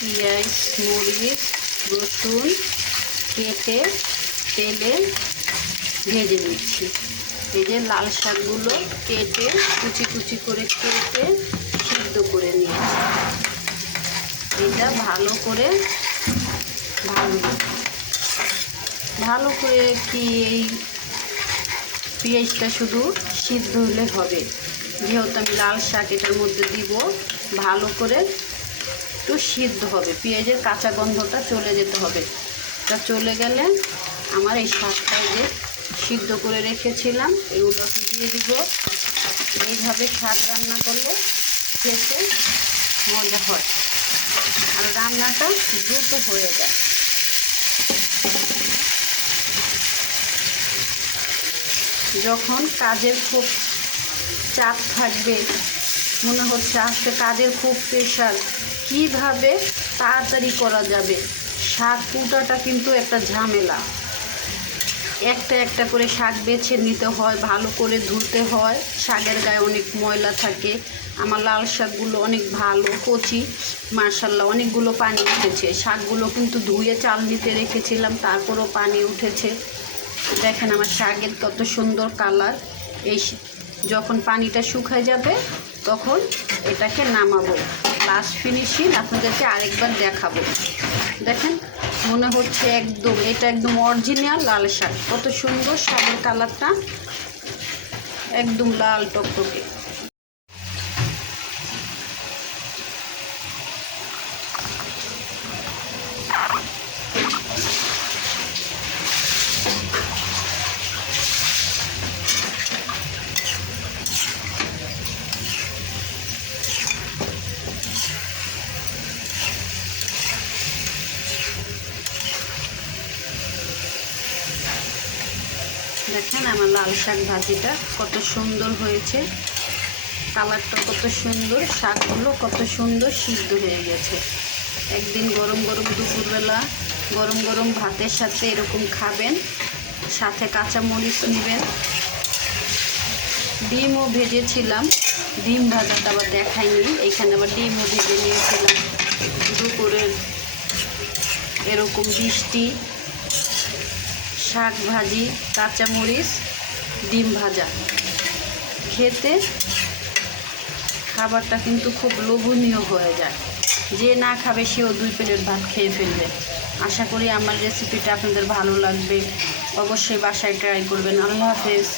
পেঁয়াজ, মরিচ, রসুন কেটে তেলে ভেজে নিচ্ছি। এই যে লাল শাকগুলো কেটে কুচি কুচি করে কেটে সিদ্ধ করে নিয়েছি। এটা ভালো করে ভালো করে কি এই পেঁয়াজটা শুধু সিদ্ধ হলে হবে, যেহেতু আমি লাল শাক এটার মধ্যে দিব, ভালো করে একটু সিদ্ধ হবে, পেঁয়াজের কাঁচা গন্ধটা চলে যেতে হবে। তা চলে গেলে আমার এই শাকটা যে সিদ্ধ করে রেখেছিলাম এগুলো দিয়ে দিব। এইভাবে শাক রান্না করলে খেতে মজা হয় আর রান্নাটা দ্রুত হয়ে যায়। যখন কাজের খুব চাপ থাকবে, মনে হচ্ছে আজকে কাজের খুব প্রেশার, কিভাবে তাড়াতাড়ি করা যাবে, শাক কুটাটা কিন্তু একটা ঝামেলা। একটা একটা করে শাক বেছে নিতে হয়, ভালো করে ধুতে হয়, শাকের গায়ে অনেক ময়লা থাকে। আমার লাল শাকগুলো অনেক ভালো কচি, মাশাআল্লাহ অনেকগুলো পানি উঠেছে। শাকগুলো কিন্তু ধুয়ে চালনিতে রেখেছিলাম, তারপরও পানি উঠেছে। দেখেন আমার শাকের কত সুন্দর কালার। এই যখন পানিটা শুকায় যাবে তখন এটাকে নামাবো। লাস্ট ফিনিশিং আপনাদেরকে আরেকবার দেখাবো। দেখেন মনে হচ্ছে একদম এটা একদম অরিজিনাল লাল শাক। কত সুন্দর শাকের কালারটা, একদম লাল টকটকে। দেখেন আমার লাল শাক ভাজিটা কত সুন্দর হয়েছে, কালারটা কত সুন্দর, শাকগুলো কত সুন্দর সিদ্ধ হয়ে গেছে। একদিন গরম গরম দুপুরবেলা গরম গরম ভাতের সাথে এরকম খাবেন, সাথে কাঁচা মরিচ নেবেন। ডিমও ভেজেছিলাম, ডিম ভাজাটা আবার দেখাইনি, এখানে আবার ডিমও ভেজে নিয়েছিলাম। দুপুরের এরকম বৃষ্টি, শাক ভাজি, কাঁচামরিচ, ডিম ভাজা, খেতে খাবারটা কিন্তু খুব লোভনীয় হয়ে যায়। যে না খাবে সেও 2 প্লেট ভাত খেয়ে ফেলবে। আশা করি আমার রেসিপিটা আপনাদের ভালো লাগবে, অবশ্যই বাসায় ট্রাই করবেন। আল্লাহ হাফেজ।